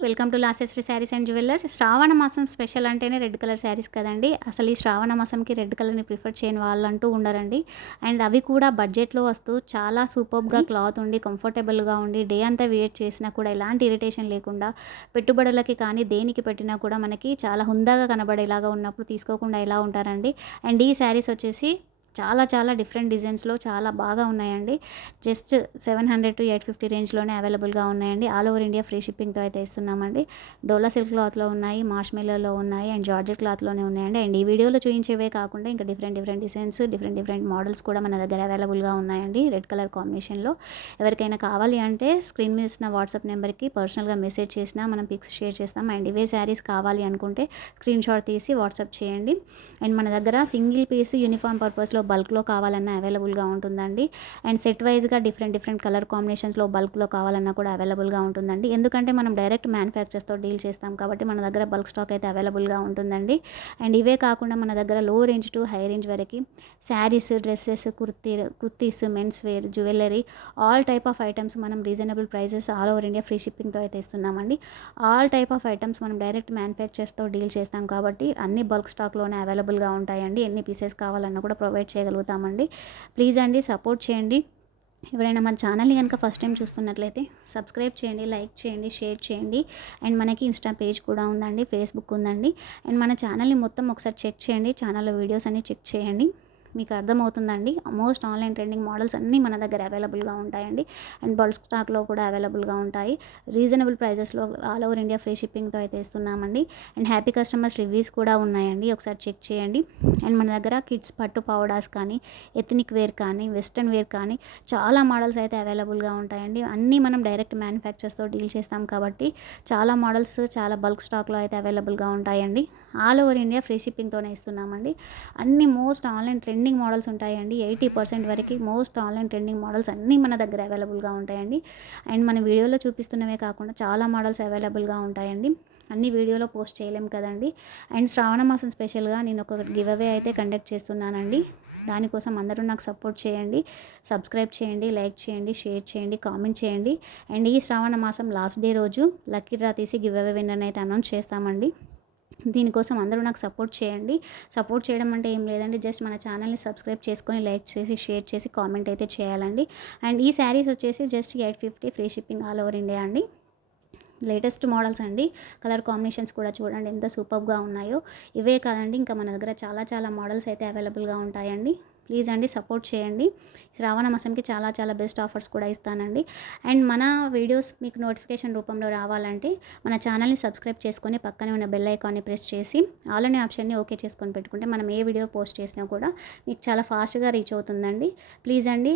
Welcome to Lasyasri sarees and jewellers. Shravana మాసం special అంటేనే red colour saris కదండి. అసలు ఈ శ్రావణ మాసంకి రెడ్ కలర్ని ప్రిఫర్ చేయని వాళ్ళంటూ ఉండరండి. అండ్ అవి కూడా బడ్జెట్లో వస్తూ చాలా సూపర్గా క్లాత్ ఉండి కంఫర్టబుల్గా ఉండి డే అంతా వేర్ చేసినా కూడా ఎలాంటి ఇరిటేషన్ లేకుండా పెట్టుబడులకి కానీ దేనికి పెట్టినా కూడా మనకి చాలా హుందాగా కనబడేలాగా ఉన్నప్పుడు తీసుకోకుండా ఎలా ఉంటారండి. అండ్ ఈ శారీస్ వచ్చేసి చాలా చాలా డిఫరెంట్ డిజైన్స్లో చాలా బాగా ఉన్నాయండి. జస్ట్ 700 to 850 రేంజ్లోనే అవైలబుల్గా ఉన్నాయండి. ఆల్ ఓవర్ ఇండియా ఫ్రీ షిప్పింగ్తో అయితే ఇస్తున్నామండి. డోలా సిల్క్ క్లాత్లో ఉన్నాయి, మార్ష్మెల్లోలో ఉన్నాయి అండ్ జార్జెట్ క్లాత్లోనే ఉన్నాయండి. అండ్ ఈ వీడియోలో చూపించేవే కాకుండా ఇంకా డిఫరెంట్ డిజైన్స్ డిఫరెంట్ మోడల్స్ కూడా మన దగ్గర అవైలబుల్గా ఉన్నాయండి. రెడ్ కలర్ కాంబినేషన్లో ఎవరికైనా కావాలి అంటే స్క్రీన్ మీద ఇస్తున్న వాట్సాప్ నెంబర్కి పర్సనల్గా మెసేజ్ చేసినా మనం పిక్స్ షేర్ చేస్తాం. అండ్ ఇవే శారీస్ కావాలి అనుకుంటే స్క్రీన్ షాట్ తీసి వాట్సాప్ చేయండి. అండ్ మన దగ్గర సింగిల్ పీస్ యూనిఫామ్ పర్పస్లో బల్క్లో కావాలన్నా అవైలబుల్గా ఉంటుందండి. అండ్ సెట్ వైజ్గా డిఫరెంట్ కలర్ కాంబినేషన్స్లో బల్క్లో కావాలన్నా కూడా అవైలబుల్గా ఉంటుందండి. ఎందుకంటే మనం డైరెక్ట్ మ్యానుఫ్యాక్చర్స్తో డీల్ చేస్తాం కాబట్టి మన దగ్గర బల్క్ స్టాక్ అయితే అవైలబుల్గా ఉంటుందండి. అండ్ ఇవే కాకుండా మన దగ్గర లో రేంజ్ టు హై రేంజ్ వరకు sarees, dresses, kurtis, mens wear, jewellery all type of items మనం reasonable prices all over India free షిప్పింగ్తో అయితే ఇస్తున్నామండి. ఆల్ టైప్ ఆఫ్ ఐటమ్స్ మనం డైరెక్ట్ మ్యానుఫ్యాక్చర్స్తో డీల్ చేస్తాం కాబట్టి అన్ని బల్క్ స్టాక్లోనే అవైలబుల్గా ఉంటాయండి. ఎన్ని పీసెస్ కావాలన్నా కూడా ప్రొవైడ్ చేయగలుగుతామండి. ప్లీజ్ అండి సపోర్ట్ చేయండి. ఎవరైనా మన ఛానల్ని కనుక ఫస్ట్ టైం చూస్తున్నట్లయితే సబ్స్క్రైబ్ చేయండి, లైక్ చేయండి, షేర్ చేయండి. అండ్ మనకి ఇన్స్టా పేజ్ కూడా ఉందండి, ఫేస్బుక్ ఉందండి. అండ్ మన ఛానల్ని మొత్తం ఒకసారి చెక్ చేయండి. ఛానల్లో వీడియోస్ అన్నీ చెక్ చేయండి, మీకు అర్థమవుతుందండి. మోస్ట్ ఆన్లైన్ ట్రెండింగ్ మోడల్స్ అన్నీ మన దగ్గర అవైలబుల్గా ఉంటాయండి. అండ్ బల్క్ స్టాక్లో కూడా అవైలబుల్గా ఉంటాయి. రీజనబుల్ ప్రైజెస్లో ఆల్ ఓవర్ ఇండియా ఫ్రీ షిప్పింగ్తో అయితే ఇస్తున్నామండి. అండ్ హ్యాపీ కస్టమర్స్ రివ్యూస్ కూడా ఉన్నాయండి, ఒకసారి చెక్ చేయండి. అండ్ మన దగ్గర కిడ్స్ పట్టు పౌడాస్ కానీ, ఎథనిక్ వేర్ కానీ, వెస్ట్రన్ వేర్ కానీ చాలా మోడల్స్ అయితే అవైలబుల్గా ఉంటాయండి. అన్నీ మనం డైరెక్ట్ మ్యానుఫ్యాక్చర్స్తో డీల్ చేస్తాం కాబట్టి చాలా మోడల్స్ చాలా బల్క్ స్టాక్లో అయితే అవైలబుల్గా ఉంటాయండి. ఆల్ ఓవర్ ఇండియా ఫ్రీ షిప్పింగ్తోనే ఇస్తున్నామండి. అన్ని మోస్ట్ ఆన్లైన్ ట్రెండింగ్ మోడల్స్ ఉంటాయండి. 80% వరకు మోస్ట్ ఆన్లైన్ ట్రెండింగ్ మోడల్స్ అన్నీ మన దగ్గర అవైలబుల్గా ఉంటాయండి. అండ్ మన వీడియోలో చూపిస్తున్నవే కాకుండా చాలా మోడల్స్ అవైలబుల్గా ఉంటాయండి. అన్ని వీడియోలో పోస్ట్ చేయలేం కదండి. అండ్ శ్రావణ మాసం స్పెషల్గా నేను ఒక గివ్ అవే అయితే కండక్ట్ చేస్తున్నానండి. దానికోసం అందరూ నాకు సపోర్ట్ చేయండి, సబ్స్క్రైబ్ చేయండి, లైక్ చేయండి, షేర్ చేయండి, కామెంట్ చేయండి. అండ్ ఈ శ్రావణ మాసం లాస్ట్ డే రోజు లక్కీ డ్రా తీసి గివ్ అవే విన్నర్ని అయితే అనౌన్స్ చేస్తామండి. దీనికోసం అందరూ నాకు సపోర్ట్ చేయండి. సపోర్ట్ చేయడం అంటే ఏం లేదండి, జస్ట్ మన ఛానల్ని సబ్స్క్రైబ్ చేసుకొని లైక్ చేసి షేర్ చేసి కామెంట్ అయితే చేయాలండి. అండ్ ఈ శారీస్ వచ్చేసి just 850 free shipping all over India అండి. లేటెస్ట్ మోడల్స్ అండి. కలర్ కాంబినేషన్స్ కూడా చూడండి ఎంత సూపర్గా ఉన్నాయో. ఇవే కాదండి, ఇంకా మన దగ్గర చాలా మోడల్స్ అయితే అవైలబుల్గా ఉంటాయండి. ప్లీజ్ అండి సపోర్ట్ చేయండి. శ్రావణ మాసంకి చాలా బెస్ట్ ఆఫర్స్ కూడా ఇస్తానండి. అండ్ మన వీడియోస్ మీకు నోటిఫికేషన్ రూపంలో రావాలంటే మన ఛానల్ని సబ్స్క్రైబ్ చేసుకొని పక్కనే ఉన్న బెల్ ఐకాన్ని ప్రెస్ చేసి ఆల్ అనే ఆప్షన్ని ఓకే చేసుకొని పెట్టుకుంటే మనం ఏ వీడియో పోస్ట్ చేసినా కూడా మీకు చాలా ఫాస్ట్గా రీచ్ అవుతుందండి. ప్లీజ్ అండి